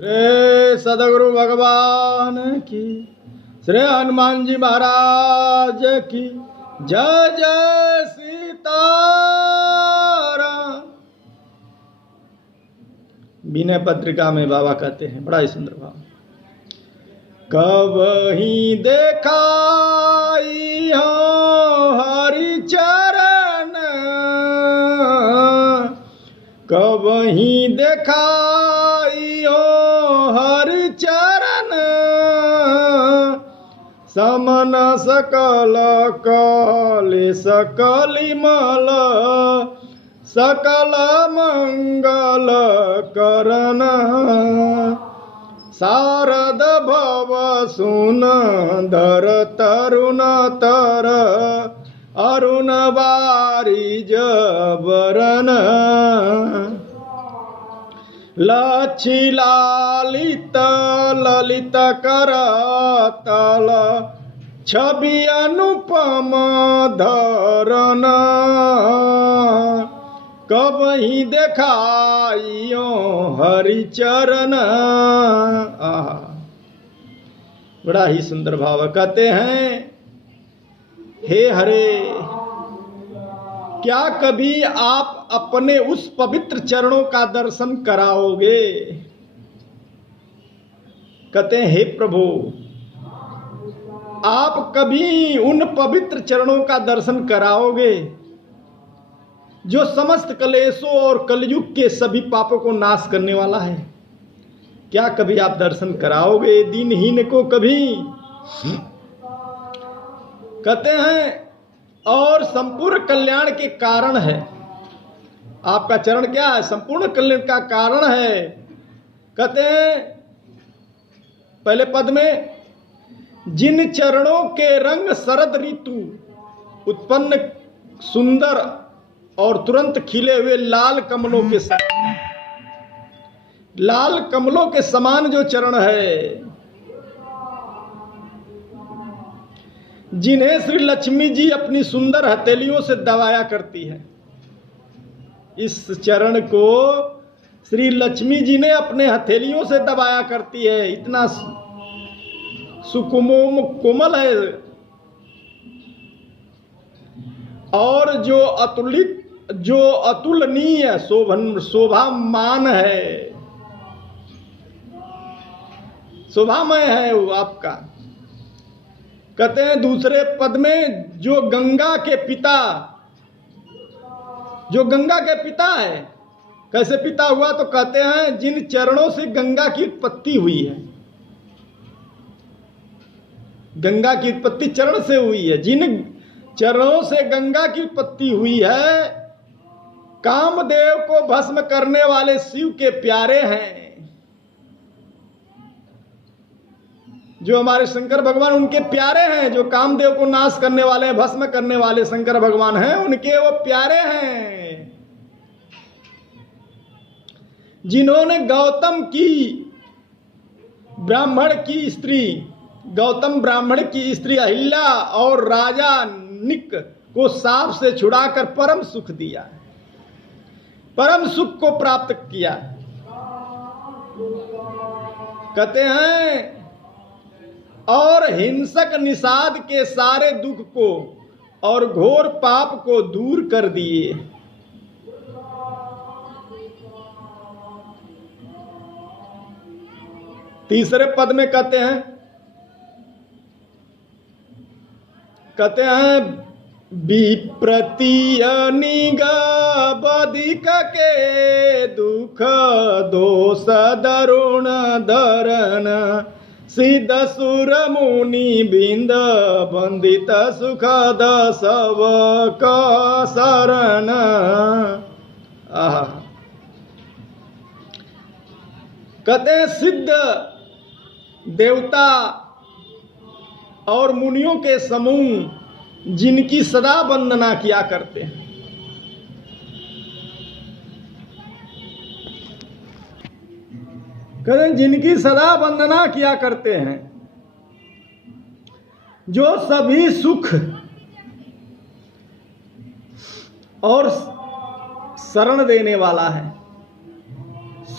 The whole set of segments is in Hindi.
श्री सदगुरु भगवान की, श्री हनुमान जी महाराज की जय जय सीताराम। विनय पत्रिका में बाबा कहते हैं, बड़ा ही सुंदर भाव। कबहि देखाई हो हरि चरण, कबहि देखाई हो हरि चरण, समन सकल कलेश कलिमल, सकल मंगल करन, शारद भव सुनंदर तरुण तर, अरुण बारिज बरन, लच्छी लालित ललित करतल, छवि अनुपम धरन, कबहि देखाइयो हरि चरण। बड़ा ही सुंदर भाव। कहते हैं, हे हरे, क्या कभी आप अपने उस पवित्र चरणों का दर्शन कराओगे? कहते हैं, हे प्रभु, आप कभी उन पवित्र चरणों का दर्शन कराओगे जो समस्त कलेशों और कलयुग के सभी पापों को नाश करने वाला है? क्या कभी आप दर्शन कराओगे दीनहीन को कभी? कहते हैं, और संपूर्ण कल्याण के कारण है। आपका चरण क्या है? संपूर्ण कल्याण का कारण है। कहते हैं पहले पद में, जिन चरणों के रंग शरद ऋतु उत्पन्न सुंदर और तुरंत खिले हुए लाल कमलों के समान, लाल कमलों के समान जो चरण है, जिन्हें श्री लक्ष्मी जी अपनी सुंदर हथेलियों से दबाया करती है। इस चरण को श्री लक्ष्मी जी ने अपने हथेलियों से दबाया करती है। इतना सुकुमोम कोमल है और जो अतुलनीय शोभामान है, शोभामय है वो आपका। कहते हैं दूसरे पद में, जो गंगा के पिता है। कैसे पिता हुआ? तो कहते हैं, जिन चरणों से गंगा की उत्पत्ति हुई है। गंगा की उत्पत्ति चरण से हुई है। जिन चरणों से गंगा की उत्पत्ति हुई है, कामदेव को भस्म करने वाले शिव के प्यारे हैं। जो हमारे शंकर भगवान, उनके प्यारे हैं। जो कामदेव को नाश करने वाले, भस्म करने वाले शंकर भगवान हैं, उनके वो प्यारे हैं। जिन्होंने गौतम ब्राह्मण की स्त्री अहिल्या और राजा निक को साप से छुड़ाकर परम सुख दिया, परम सुख को प्राप्त किया। कहते हैं, और हिंसक निषाद के सारे दुख को और घोर पाप को दूर कर दिए। तीसरे पद में कहते हैं विप्रतीय निगबधिक के दुख दोष दरुण धरन, सिद्ध सुर मुनि बिंद बंदित सुखद सब का शरण। कहते हैं, सिद्ध देवता और मुनियों के समूह जिनकी सदा वंदना किया करते हैं। कहते हैं, जिनकी सदा वंदना किया करते हैं, जो सभी सुख और शरण देने वाला है,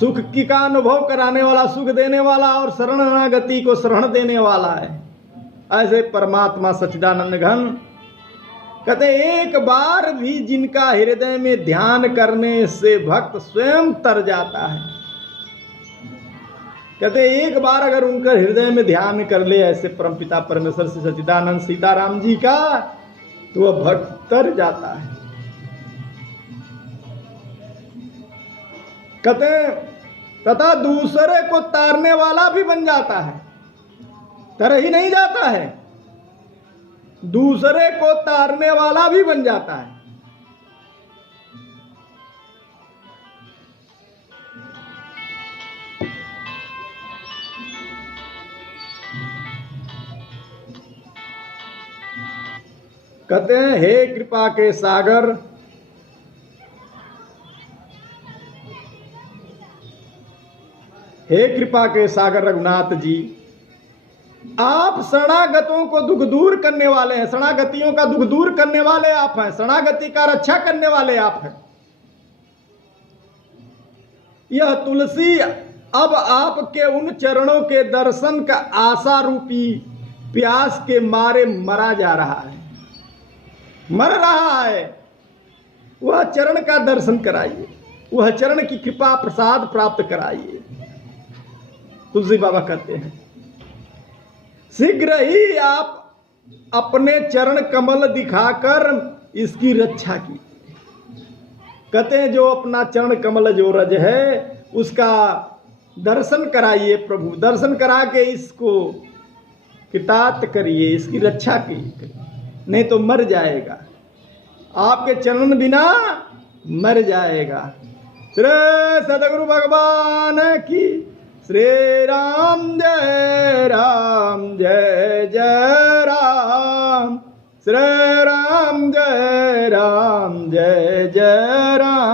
सुख की का अनुभव कराने वाला, सुख देने वाला और शरणागति को शरण देने वाला है। ऐसे परमात्मा सच्चिदानंद घन कहते एक बार भी जिनका हृदय में ध्यान करने से भक्त स्वयं तर जाता है। कहते एक बार अगर उनका हृदय में ध्यान कर ले ऐसे परमपिता परमेश्वर से सच्चिदानंद सीताराम जी का, तो वह भक्त तर जाता है। कहते तथा दूसरे को तारने वाला भी बन जाता है, तर ही नहीं जाता है, दूसरे को तारने वाला भी बन जाता है। कहते हैं हे कृपा के सागर, हे कृपा के सागर रघुनाथ जी, आप शरणागतों को दुख दूर करने वाले हैं, शरणागतियों का दुख दूर करने वाले आप हैं, शरणागति का रक्षा करने वाले आप हैं। यह तुलसी अब आपके उन चरणों के दर्शन का आशा रूपी प्यास के मारे मरा जा रहा है, मर रहा है। वह चरण का दर्शन कराइए, वह चरण की कृपा प्रसाद प्राप्त कराइए। तुलसी बाबा कहते हैं शीघ्र ही आप अपने चरण कमल दिखाकर इसकी रक्षा की। कहते हैं जो अपना चरण कमल जो रज है उसका दर्शन कराइए प्रभु, दर्शन करा के इसको कृतार्थ करिए, इसकी रक्षा कीजिए, नहीं तो मर जाएगा, आपके चरण बिना मर जाएगा। श्री सदगुरु भगवान की श्री राम जय राम जय जय राम, श्री राम जय जय